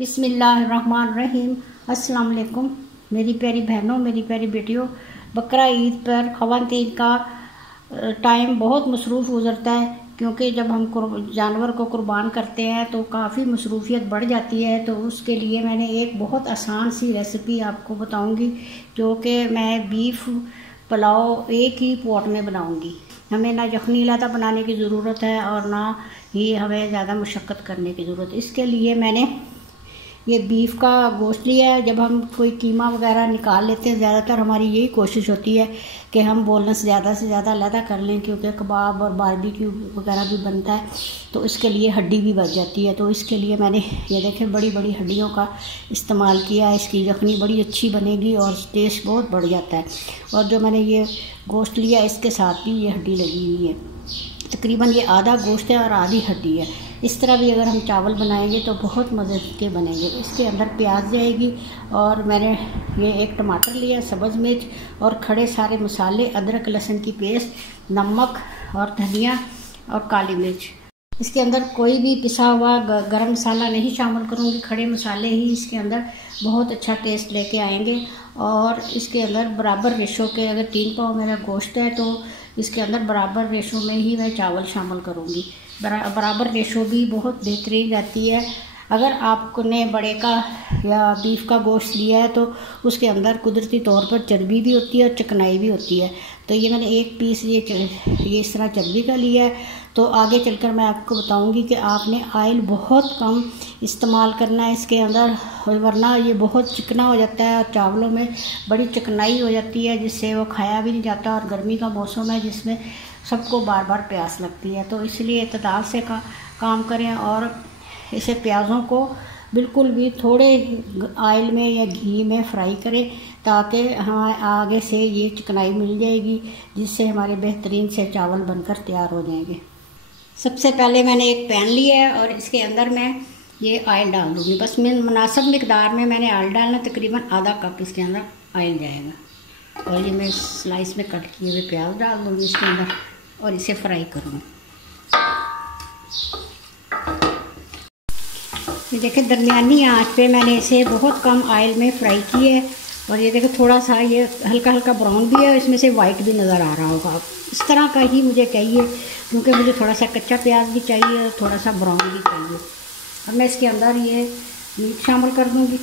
बिस्मिल्लाहिर्रहमानिर्रहीम। अस्सलाम वालेकुम मेरी प्यारी बहनों, मेरी प्यारी बेटियों। बकरा ईद पर ख़वातीन का टाइम बहुत मसरूफ़ गुज़रता है, क्योंकि जब हम जानवर को कुर्बान करते हैं तो काफ़ी मसरूफियत बढ़ जाती है। तो उसके लिए मैंने एक बहुत आसान सी रेसिपी आपको बताऊंगी, जो कि मैं बीफ पुलाव एक ही पॉट में बनाऊंगी। हमें ना यखनी इलादा बनाने की ज़रूरत है और ना ही हमें ज़्यादा मुशक्क़त करने की ज़रूरत है। इसके लिए मैंने ये बीफ का गोश्त लिया है। जब हम कोई कीमा वगैरह निकाल लेते हैं, ज़्यादातर हमारी यही कोशिश होती है कि हम बोनस से ज़्यादा अलहदा कर लें, क्योंकि कबाब और बारबेक्यू वगैरह भी बनता है तो इसके लिए हड्डी भी बच जाती है। तो इसके लिए मैंने ये देखें बड़ी बड़ी हड्डियों का इस्तेमाल किया है। इसकी यखनी बड़ी अच्छी बनेगी और टेस्ट बहुत बढ़ जाता है। और जो मैंने ये गोश्त लिया इसके साथ भी ये हड्डी लगी हुई है। तकरीबन ये आधा गोश्त है और आधी हड्डी है। इस तरह भी अगर हम चावल बनाएंगे तो बहुत मज़े के बनेंगे। इसके अंदर प्याज जाएगी और मैंने ये एक टमाटर लिया, सब्ज़ मिर्च और खड़े सारे मसाले, अदरक लहसुन की पेस्ट, नमक और धनिया और काली मिर्च। इसके अंदर कोई भी पिसा हुआ गरम मसाला नहीं शामिल करूँगी। खड़े मसाले ही इसके अंदर बहुत अच्छा टेस्ट लेके आएंगे। और इसके अंदर बराबर रेशो के, अगर 3 पाव मेरा गोश्त है तो इसके अंदर बराबर रेशो में ही मैं चावल शामिल करूँगी। बराबर रेशो भी बहुत बेहतरीन रहती है। अगर आपने बड़े का या बीफ का गोश्त लिया है तो उसके अंदर कुदरती तौर पर चर्बी भी होती है और चिकनाई भी होती है। तो ये मैंने एक पीस ये इस तरह चर्बी का लिया है। तो आगे चलकर मैं आपको बताऊंगी कि आपने ऑयल बहुत कम इस्तेमाल करना है इसके अंदर, वरना ये बहुत चिकना हो जाता है और चावलों में बड़ी चिकनाई हो जाती है, जिससे वो खाया भी नहीं जाता। और गर्मी का मौसम है जिसमें सबको बार बार प्यास लगती है। तो इसलिए इत्तेदाल से काम करें और इसे प्याज़ों को बिल्कुल भी थोड़े ऑयल में या घी में फ्राई करें, ताकि हमें आगे से ये चिकनाई मिल जाएगी, जिससे हमारे बेहतरीन से चावल बनकर तैयार हो जाएंगे। सबसे पहले मैंने एक पैन लिया है और इसके अंदर मैं ये ऑयल डाल दूँगी। बस मुनासिब मिकदार में मैंने ऑयल डालना, तकरीबन आधा कप इसके अंदर ऑयल जाएगा। और ये मैं स्लाइस में कट किए हुए प्याज डाल दूँगी इसके अंदर और इसे फ्राई करूँगी। ये देखें दरमियानी आंच पे मैंने इसे बहुत कम ऑयल में फ्राई किए है। और ये देखें थोड़ा सा ये हल्का हल्का ब्राउन भी है, इसमें से वाइट भी नज़र आ रहा होगा। इस तरह का ही मुझे चाहिए, क्योंकि मुझे थोड़ा सा कच्चा प्याज भी चाहिए और थोड़ा सा ब्राउन भी चाहिए। अब मैं इसके अंदर ये मीट शामिल कर दूँगी।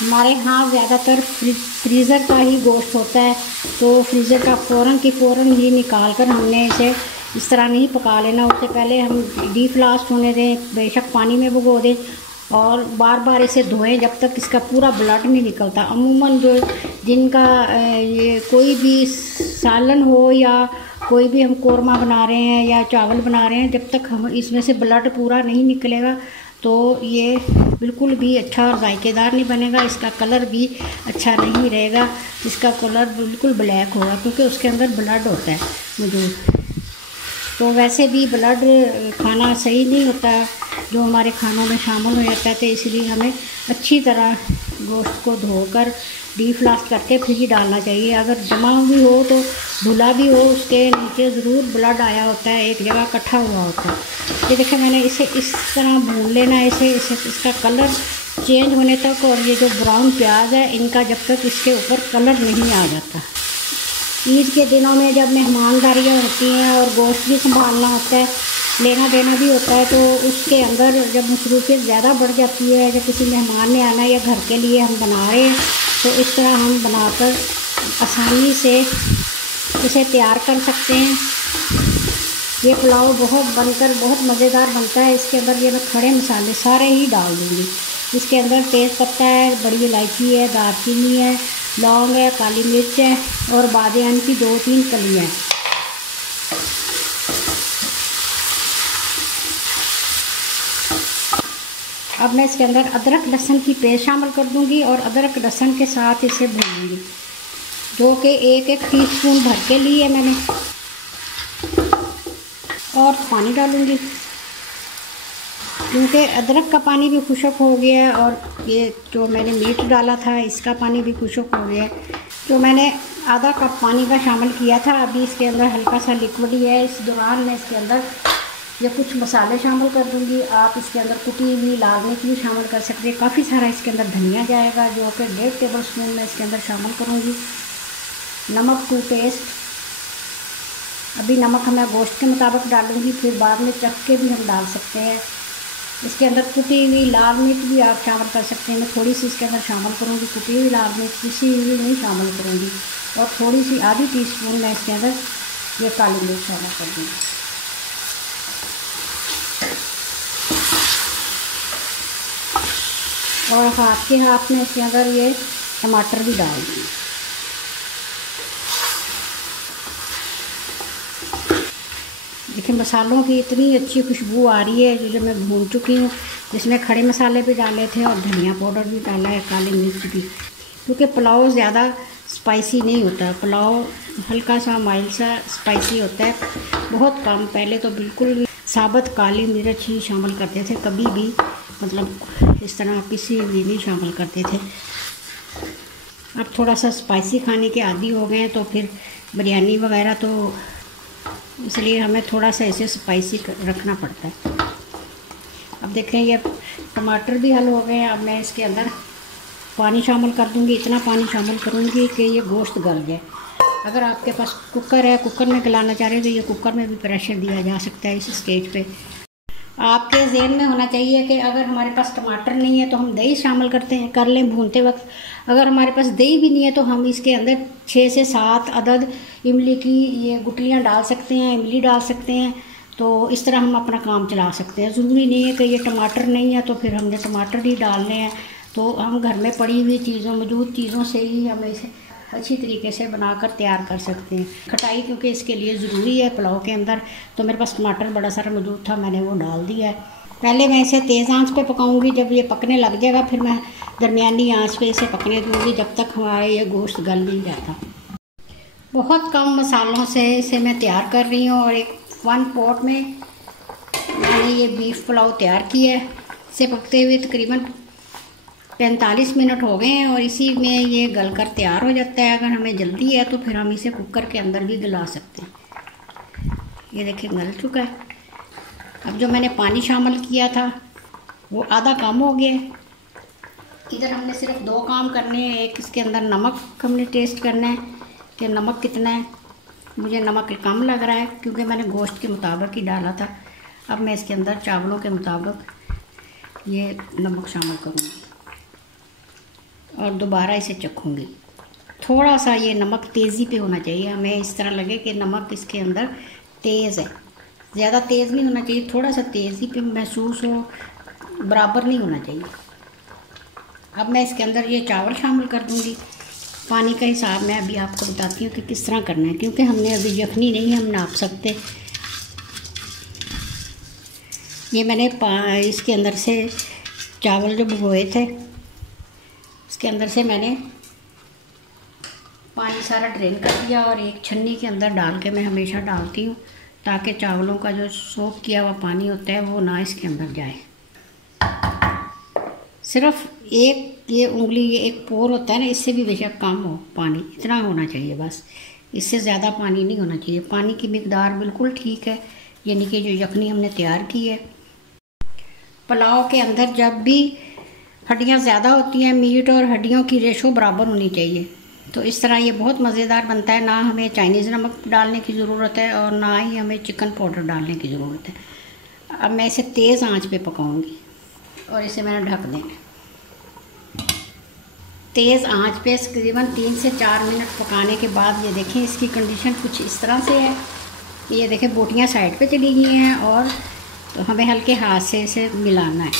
हमारे यहाँ ज़्यादातर फ्रीज़र का ही गोश्त होता है, तो फ्रीज़र का फ़ौरन ही निकाल कर हमने इसे इस तरह नहीं पका लेना। उससे पहले हम डीफ्लास्ट होने दें, बेशक पानी में भिगो दें और बार बार इसे धोएं जब तक इसका पूरा ब्लड नहीं निकलता। अमूमन जो जिनका ये कोई भी सालन हो या कोई भी हम कोरमा बना रहे हैं या चावल बना रहे हैं, जब तक हम इसमें से ब्लड पूरा नहीं निकलेगा तो ये बिल्कुल भी अच्छा और जायकेदार नहीं बनेगा। इसका कलर भी अच्छा नहीं रहेगा, इसका कलर बिल्कुल ब्लैक होगा, क्योंकि उसके अंदर ब्लड होता है मौजूद। तो वैसे भी ब्लड खाना सही नहीं होता जो हमारे खानों में शामिल हो जाता है। तो इसलिए हमें अच्छी तरह गोश्त को धोकर डीफ्लास्ट करके फिर ही डालना चाहिए। अगर जमा भी हो तो धुला भी हो, उसके नीचे ज़रूर ब्लड आया होता है, एक जगह इकट्ठा हुआ होता है। ये देखिए मैंने इसे इस तरह भून लेना है, इसे इसका कलर चेंज होने तक। और ये जो ब्राउन प्याज है इनका जब तक इसके ऊपर कलर नहीं आ जाता। ईद के दिनों में जब मेहमानदारियाँ होती हैं और गोश्त भी संभालना होता है, लेना देना भी होता है, तो उसके अंदर जब मसरूफियत ज़्यादा बढ़ जाती है, जब किसी मेहमान ने आना या घर के लिए हम बना रहे हैं, तो इस तरह हम बनाकर आसानी से इसे तैयार कर सकते हैं। ये पुलाव बनकर बहुत मज़ेदार बनता है। इसके अंदर ये मैं खड़े मसाले सारे ही डाल दूँगी। इसके अंदर तेज़ पत्ता है, बड़ी इलायची है, दालचीनी है, लौंग है, काली मिर्च है और बादियान की 2-3 कलियाँ हैं। अब मैं इसके अंदर अदरक लहसुन की पेस्ट शामिल कर दूंगी और अदरक लहसुन के साथ इसे भूनूंगी, जो कि 1-1 टीस्पून भर के लिए मैंने। और पानी डालूंगी, क्योंकि अदरक का पानी भी खुश्क हो गया है और ये जो मैंने मीट डाला था इसका पानी भी खुश्क हो गया है। जो मैंने आधा कप पानी का शामिल किया था, अभी इसके अंदर हल्का सा लिक्विड ही है। इस दौरान मैं इसके अंदर ये कुछ मसाले शामिल कर दूंगी। आप इसके अंदर कुटी हुई लाल मिर्च भी शामिल कर सकते हैं। काफ़ी सारा इसके अंदर धनिया जाएगा, जो कि 1.5 टेबल स्पून मैं इसके अंदर शामिल करूँगी। नमक टू टेस्ट। अभी नमक मैं गोश्त के मुताबिक डालूँगी, फिर बाद में चख के भी हम डाल सकते हैं। इसके अंदर कुटी हुई लाल मिर्च भी आप शामिल कर सकते हैं। मैं थोड़ी सी इसके अंदर शामिल करूँगी कुटी हुई लाल मिर्च, पिसी हुई नहीं शामिल करूँगी। और थोड़ी सी आधी टीस्पून मैं इसके अंदर ये काली मिर्च शामिल कर दूँगी। और हाथ में इसके अंदर ये टमाटर भी डाल दूँगी। देखिए मसालों की इतनी अच्छी खुशबू आ रही है जो मैं भून चुकी हूँ। जिसमें खड़े मसाले भी डाले थे और धनिया पाउडर भी डाला है, काली मिर्च भी, क्योंकि पुलाव ज़्यादा स्पाइसी नहीं होता। पुलाव हल्का सा माइल्ड सा स्पाइसी होता है, बहुत कम। पहले तो बिल्कुल भी साबुत काली मिर्च ही शामिल करते थे, कभी भी मतलब इस तरह पिसी हुई नहीं शामिल करते थे। अब थोड़ा सा स्पाइसी खाने के आदी हो गए हैं, तो फिर बिरयानी वगैरह तो इसलिए हमें थोड़ा सा ऐसे स्पाइसी रखना पड़ता है। अब देखें ये टमाटर भी हल हो गए हैं। अब मैं इसके अंदर पानी शामिल कर दूंगी। इतना पानी शामिल करूंगी कि ये गोश्त गल जाए। अगर आपके पास कुकर है, कुकर में गलाना चाह रहे हैं तो ये कुकर में भी प्रेशर दिया जा सकता है। इस स्टेज पे आपके ज़हन में होना चाहिए कि अगर हमारे पास टमाटर नहीं है तो हम दही शामिल कर लें भूनते वक्त। अगर हमारे पास दही भी नहीं है तो हम इसके अंदर 6 से 7 अदद इमली की ये गुठलियाँ डाल सकते हैं, इमली डाल सकते हैं। तो इस तरह हम अपना काम चला सकते हैं। ज़रूरी नहीं है कि ये टमाटर नहीं है तो फिर हमने टमाटर ही डालने हैं। तो हम घर में पड़ी हुई चीज़ों, मौजूद चीज़ों से ही हम इसे अच्छी तरीके से बनाकर तैयार कर सकते हैं। खटाई क्योंकि इसके लिए ज़रूरी है पुलाव के अंदर, तो मेरे पास टमाटर बड़ा सारा मौजूद था, मैंने वो डाल दिया है। पहले मैं इसे तेज़ आंच पे पकाऊंगी। जब ये पकने लग जाएगा फिर मैं दरमियानी आंच पे इसे पकने दूंगी, जब तक हमारा ये गोश्त गल नहीं जाता। बहुत कम मसालों से इसे मैं तैयार कर रही हूँ। और एक 1 पॉट में मैंने ये बीफ पुलाव तैयार किया है। इसे पकते हुए तकरीबन 45 मिनट हो गए हैं और इसी में ये गलकर तैयार हो जाता है। अगर हमें जल्दी है तो फिर हम इसे कुकर के अंदर भी गला सकते हैं। ये देखिए गल चुका है। अब जो मैंने पानी शामिल किया था वो आधा कम हो गया है। इधर हमने सिर्फ 2 काम करने हैं। एक इसके अंदर नमक हमने टेस्ट करना है कि नमक कितना है। मुझे नमक कम लग रहा है क्योंकि मैंने गोश्त के मुताबिक ही डाला था। अब मैं इसके अंदर चावलों के मुताबिक ये नमक शामिल करूँगी और दोबारा इसे चखूँगी। थोड़ा सा ये नमक तेज़ी पे होना चाहिए। हमें इस तरह लगे कि नमक इसके अंदर तेज़ है, ज़्यादा तेज़ नहीं होना चाहिए, थोड़ा सा तेज़ी पे महसूस हो, बराबर नहीं होना चाहिए। अब मैं इसके अंदर ये चावल शामिल कर दूँगी। पानी का हिसाब मैं अभी आपको बताती हूँ कि किस तरह करना है, क्योंकि हमने अभी यखनी नहीं हम नाप सकते। ये मैंने इसके अंदर से चावल जो भिगोए थे इसके अंदर से मैंने पानी सारा ड्रेन कर दिया और एक छन्नी के अंदर डाल के मैं हमेशा डालती हूँ ताकि चावलों का जो सोख किया हुआ पानी होता है वो ना इसके अंदर जाए। सिर्फ एक ये उंगली, ये एक पोर होता है ना, इससे भी बेशक कम हो पानी, इतना होना चाहिए बस। इससे ज़्यादा पानी नहीं होना चाहिए। पानी की मिकदार बिल्कुल ठीक है, यानी कि जो यखनी हमने तैयार की है। पुलाव के अंदर जब भी हड्डियाँ ज़्यादा होती हैं, मीट और हड्डियों की रेशो बराबर होनी चाहिए। तो इस तरह ये बहुत मज़ेदार बनता है। ना हमें चाइनीज़ नमक डालने की ज़रूरत है और ना ही हमें चिकन पाउडर डालने की ज़रूरत है। अब मैं इसे तेज़ आंच पे पकाऊंगी और इसे मैंने ढक देना। तेज़ आंच पे तकरीबन 3 से 4 मिनट पकाने के बाद ये देखें इसकी कंडीशन कुछ इस तरह से है। ये देखें बोटियाँ साइड पे चली गई हैं और तो हमें हल्के हाथ से इसे मिलाना है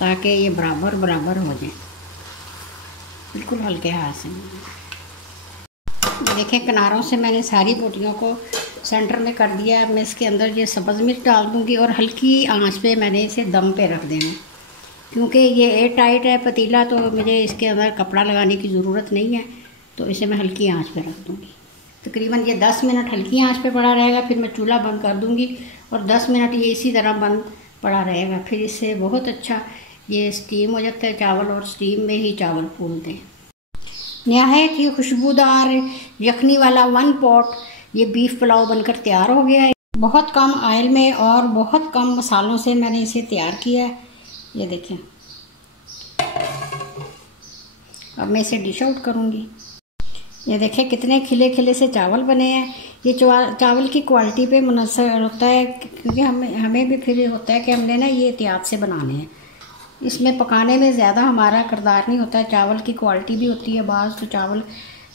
ताकि ये बराबर बराबर हो जाए, बिल्कुल हल्के हाथ से। ये देखें किनारों से मैंने सारी बोटियों को सेंटर में कर दिया। अब मैं इसके अंदर ये सब्ज़ मिर्च डाल दूँगी और हल्की आंच पे मैंने इसे दम पे रख देना, क्योंकि ये एयर टाइट है पतीला, तो मुझे इसके अंदर कपड़ा लगाने की ज़रूरत नहीं है। तो इसे मैं हल्की आंच पे रख दूँगी। तकरीबन ये 10 मिनट हल्की आंच पे पड़ा रहेगा, फिर मैं चूल्हा बंद कर दूँगी और 10 मिनट ये इसी तरह बंद पड़ा रहेगा। फिर इससे बहुत अच्छा ये स्टीम हो जाता है चावल और स्टीम में ही चावल फूलते हैं। नहायत ही खुशबूदार यखनी वाला 1 पॉट ये बीफ पुलाव बनकर तैयार हो गया है। बहुत कम ऑयल में और बहुत कम मसालों से मैंने इसे तैयार किया है। ये देखें, अब मैं इसे डिश आउट करूँगी। ये देखें कितने खिले खिले से चावल बने हैं। ये चावल की क्वालिटी पे मुनसर होता है, क्योंकि हमें भी फिर होता है कि हमने ना ये एहतियात से बनाने हैं। इसमें पकाने में ज़्यादा हमारा किरदार नहीं होता है, चावल की क्वालिटी भी होती है। बाज़ तो चावल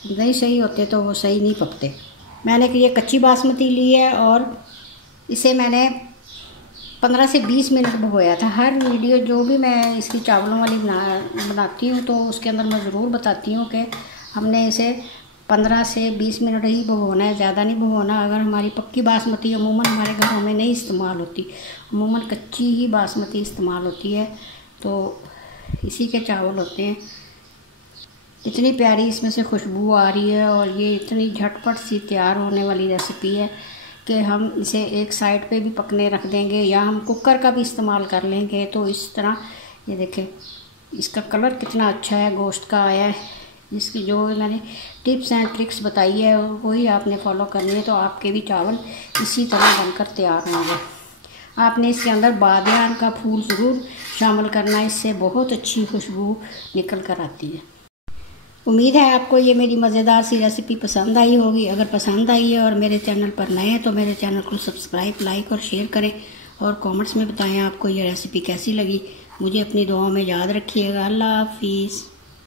नहीं सही होते तो वो सही नहीं पकते। मैंने ये कच्ची बासमती ली है और इसे मैंने 15 से 20 मिनट भिगोया था। हर वीडियो जो भी मैं इसकी चावलों वाली बनाती हूँ तो उसके अंदर मैं ज़रूर बताती हूँ कि हमने इसे 15 से 20 मिनट ही भिगोना है, ज़्यादा नहीं भिगोना। अगर हमारी पक्की बासमती अमूमन हमारे घरों में नहीं इस्तेमाल होती, अमूमन कच्ची ही बासमती इस्तेमाल होती है, तो इसी के चावल होते हैं। इतनी प्यारी इसमें से खुशबू आ रही है और ये इतनी झटपट सी तैयार होने वाली रेसिपी है कि हम इसे एक साइड पे भी पकने रख देंगे या हम कुकर का भी इस्तेमाल कर लेंगे। तो इस तरह ये देखें इसका कलर कितना अच्छा है, गोश्त का आया है। इसकी जो मैंने टिप्स एंड ट्रिक्स बताई है वही आपने फॉलो करनी है, तो आपके भी चावल इसी तरह बनकर तैयार होंगे। आपने इसके अंदर बादियान का फूल ज़रूर शामिल करना है, इससे बहुत अच्छी खुशबू निकल कर आती है। उम्मीद है आपको ये मेरी मज़ेदार सी रेसिपी पसंद आई होगी। अगर पसंद आई है और मेरे चैनल पर नए हैं तो मेरे चैनल को सब्सक्राइब, लाइक और शेयर करें और कमेंट्स में बताएं आपको ये रेसिपी कैसी लगी। मुझे अपनी दुआओं में याद रखिएगा। अल्लाह हाफिज़।